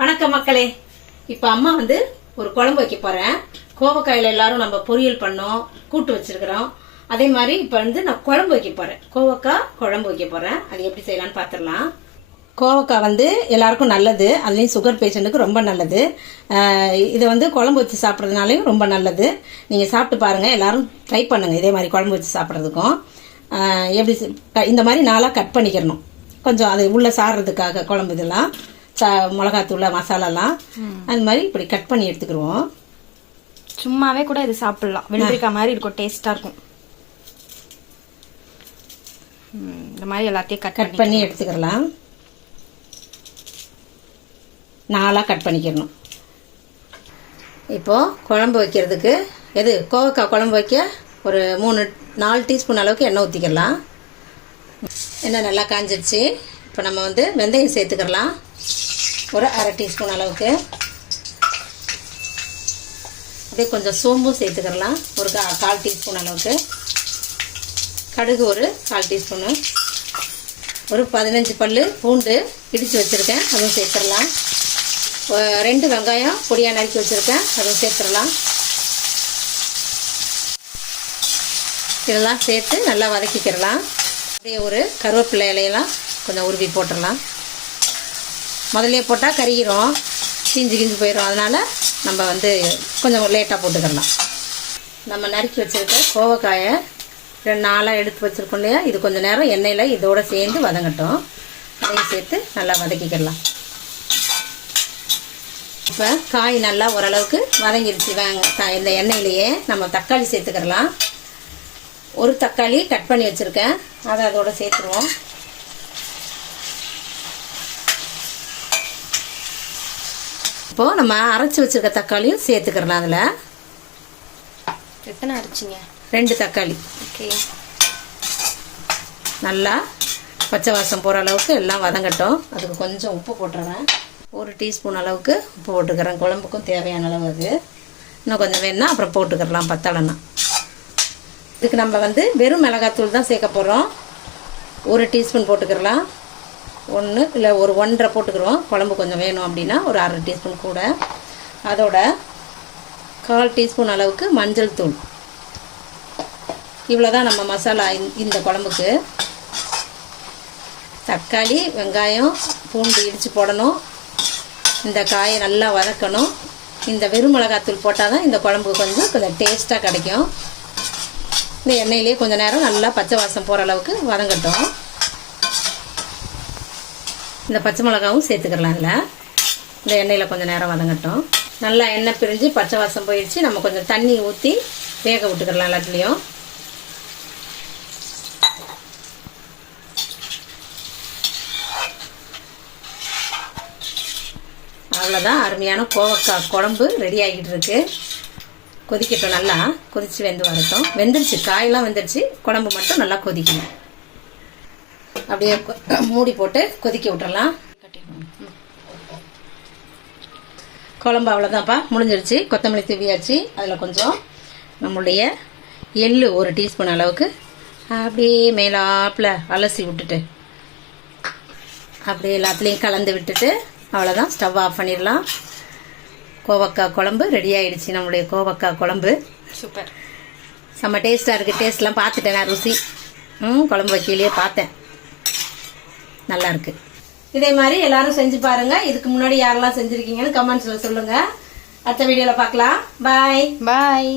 வணக்கம் மக்களே. இப்போ அம்மா வந்து ஒரு குழம்பு வைக்க போறேன். கோவக்காயில எல்லாரும் நம்ம பொரியல் பண்ணோம் கூட்டு வச்சிருக்கிறோம். அதே மாதிரி இப்போ வந்து நான் குழம்பு வைக்க போறேன். கோவக்காய் குழம்பு வைக்க போறேன். அது எப்படி செய்யலாம்னு பார்த்துடலாம் கோவக்காய் வந்து எல்லாருக்கும் நல்லது. அதுலேயும் சுகர் பேஷண்ட்டுக்கு ரொம்ப நல்லது. இதை வந்து குழம்பு வச்சு சாப்பிட்றதுனாலையும் ரொம்ப நல்லது. நீங்கள் சாப்பிட்டு பாருங்கள் எல்லாரும் ட்ரை பண்ணுங்கள் இதே மாதிரி குழம்பு வச்சு சாப்பிட்றதுக்கும். எப்படி இந்த மாதிரி நாளாக கட் பண்ணிக்கிறணும் கொஞ்சம் அது உள்ளே சாடுறதுக்காக குழம்பு இதெல்லாம். சா மிளகாத்தூள் மசாலாலாம். அது மாதிரி இப்படி கட் பண்ணி எடுத்துக்கிடுவோம் சும்மாவே கூட இது சாப்பிடலாம். வெள்ளரிக்காய் மாதிரி இருக்கும் டேஸ்டா இருக்கும். இந்த மாதிரி எல்லாத்தையும் கட் கட் பண்ணி எடுத்துக்கிடலாம் நாலாக கட் பண்ணிக்கிறணும் இப்போது குழம்பு வைக்கிறதுக்கு எது கோவக்காய் குழம்பு வைக்க ஒரு மூணு நாலு டீஸ்பூன் அளவுக்கு எண்ணெய் ஊற்றிக்கிடலாம் எண்ணெய் நல்லா காஞ்சிடுச்சு இப்போ நம்ம வந்து வெந்தயம் சேர்த்துக்கிடலாம் ஒரு அரை டீஸ்பூன் அளவுக்கு. அப்படியே கொஞ்சம் சோம்பும் சேர்த்துக்கிடலாம் ஒரு கா கால் டீஸ்பூன் அளவுக்கு. கடுகு ஒரு கால் டீஸ்பூனு. ஒரு பதினஞ்சு பல் பூண்டு இடித்து வச்சுருக்கேன். அதுவும் சேர்த்துடலாம். ரெண்டு வெங்காயம் பொடியாக நறுக்கி வச்சுருக்கேன். அதுவும் சேர்த்துடலாம். இதெல்லாம் சேர்த்து நல்லா வதக்கிக்கிறலாம் அப்படியே ஒரு கருவேப்பிலை இலையெல்லாம் கொஞ்சம் உருவி போட்டுடலாம். முதல்ல போட்டால் கறிகிறோம் தீஞ்சு கிஞ்சு போயிடும் அதனால் நம்ம வந்து கொஞ்சம் லேட்டாக போட்டுக்கிடலாம் நம்ம நறுக்கி வச்சுருக்க கோவக்காயை ரெண்டு நாளாக எடுத்து வச்சுருக்கோம் இல்லையா? இது கொஞ்சம் நேரம் எண்ணெயில் இதோடு சேர்ந்து வதங்கட்டும். அதையும் சேர்த்து நல்லா வதக்கிக்கிடலாம் இப்போ காய் நல்லா ஓரளவுக்கு வதங்கிருச்சு. வாங்க த- இந்த எண்ணெயிலேயே நம்ம தக்காளி சேர்த்துக்கிடலாம் ஒரு தக்காளி கட் பண்ணி வச்சுருக்கேன். அதை அதோட சேர்த்துருவோம். இப்போது நம்ம அரைச்சி வச்சுருக்க தக்காளியும் சேர்த்துக்கிறலாம் அதில். எத்தனை அரைச்சிங்க? ரெண்டு தக்காளி. ஓகே. நல்லா பச்சை வாசம் போகிற அளவுக்கு எல்லாம் வதங்கட்டும். அதுக்கு கொஞ்சம் உப்பு போட்டுறேன். ஒரு டீஸ்பூன் அளவுக்கு உப்பு போட்டுக்கிறேன். குழம்புக்கும் தேவையான அளவு அது. இன்னும் கொஞ்சம் வேணும்னா அப்புறம் போட்டுக்கிறலாம் பத்தலைன்னா இதுக்கு நம்ம வந்து வெறும் மிளகாத்தூள் தான் சேர்க்க போகிறோம் ஒரு டீஸ்பூன் போட்டுக்கிறலாம். ஒன்று இல்லை ஒரு ஒன்றரை போட்டுக்கிறோம். குழம்பு கொஞ்சம் வேணும் அப்படின்னா ஒரு அரை டீஸ்பூன் கூட. அதோட கால் டீஸ்பூன் அளவுக்கு மஞ்சள் தூள். இவ்வளோதான் நம்ம மசாலா இந்த- இந்த குழம்புக்கு. தக்காளி வெங்காயம் பூண்டு இடித்து போடணும். இந்த காயை நல்லா வதக்கணும். இந்த வெறும் மிளகாத்தூள் போட்டால் தான் இந்த குழம்பு கொஞ்சம் கொஞ்சம் டேஸ்ட்டாக கிடைக்கும். இந்த எண்ணெயிலே கொஞ்சம் நேரம் நல்லா பச்சை வாசம் போகிற அளவுக்கு வதங்கட்டும். இந்த பச்சை மிளகாவும் சேர்த்துக்கலாம் அதில் இந்த எண்ணெயில் கொஞ்சம் நேரம் வதங்கட்டும். நல்லா எண்ணெய் பிரிஞ்சு பச்சை வாசம் போயிடுச்சு நம்ம கொஞ்சம் தண்ணி ஊற்றி வேக விட்டுக்கிடலாம் எல்லாத்துலேயும். அவ்வளோதான் அருமையான கோவக்காய் குழம்பு ரெடி ஆகிட்டு இருக்கு. கொதிக்கட்டும் நல்லா. கொதித்து வெந்து வரட்டும். வெந்துருச்சு. காயெல்லாம் வெந்துருச்சு. குழம்பு மட்டும் நல்லா கொதிக்கணும். அப்படியே மூடி போட்டு கொதிக்க விட்டுறலாம். குழம்பு அவ்வளோதான்ப்பா முடிஞ்சிருச்சு. கொத்தமல்லி தூவியாச்சு. அதில் கொஞ்சம் நம்மளுடைய எள்ளு ஒரு டீஸ்பூன் அளவுக்கு அப்படியே மேலாப்பில் அலசி விட்டுட்டு அப்படியே எல்லாத்துலேயும் கலந்து விட்டுட்டு அவ்வளோதான் ஸ்டவ் ஆஃப் பண்ணிடலாம். கோவக்காய் குழம்பு ரெடி ஆயிடுச்சு நம்மளுடைய கோவக்காய் குழம்பு. சூப்பர். செம்ம டேஸ்ட்டாக இருக்குது டேஸ்ட்லாம் பார்த்துட்டேன் நான் ருசி. ம் குழம்பு வைக்கலையே பார்த்தேன். நல்லா இருக்கு இதே மாதிரி எல்லாரும் செஞ்சு பாருங்க. இதுக்கு முன்னாடி யாரெல்லாம் செஞ்சுருக்கீங்கன்னு கமெண்ட்ஸில் சொல்லுங்கள் அடுத்த வீடியோவில் பார்க்கலாம் பாய் பாய்